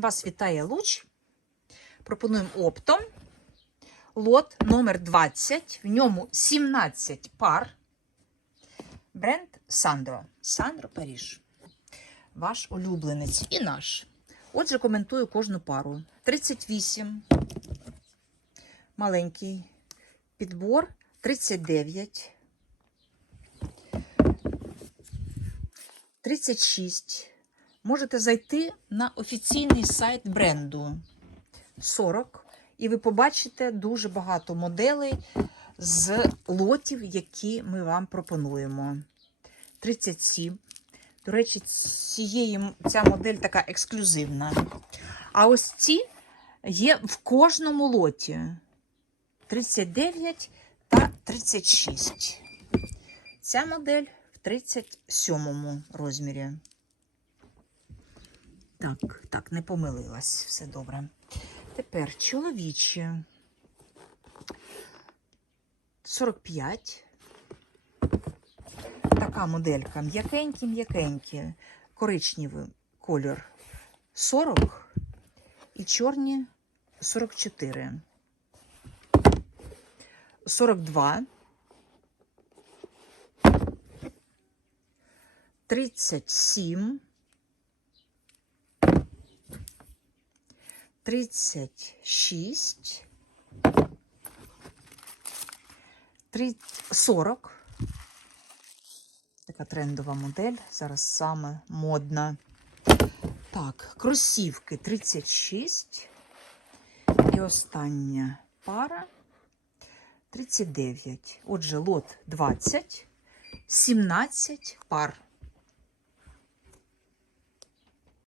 Вас вітає Луч. Пропонуємо оптом. Лот номер 20. В ньому 17 пар. Бренд Сандро. Сандро Паріж. Ваш улюбленець і наш. Отже, коментую кожну пару. 38. Маленький підбор. 39. 36. Можете зайти на офіційний сайт бренду 40, і ви побачите дуже багато моделей з лотів, які ми вам пропонуємо. 37. До речі, цієї, ця модель така ексклюзивна. А ось ці є в кожному лоті: 39 та 36. Ця модель в 37 розмірі. Так, так, не помилилась, все добре. Тепер чоловічі. 45. Така моделька. М'якенькі, м'якенькі. Коричневий кольор 40 і чорні 44. 42. 37. 36, 30, 40. Така трендова модель, зараз саме модна. Так, кросівки 36. І остання пара 39. Отже, лот 20, 17 пар.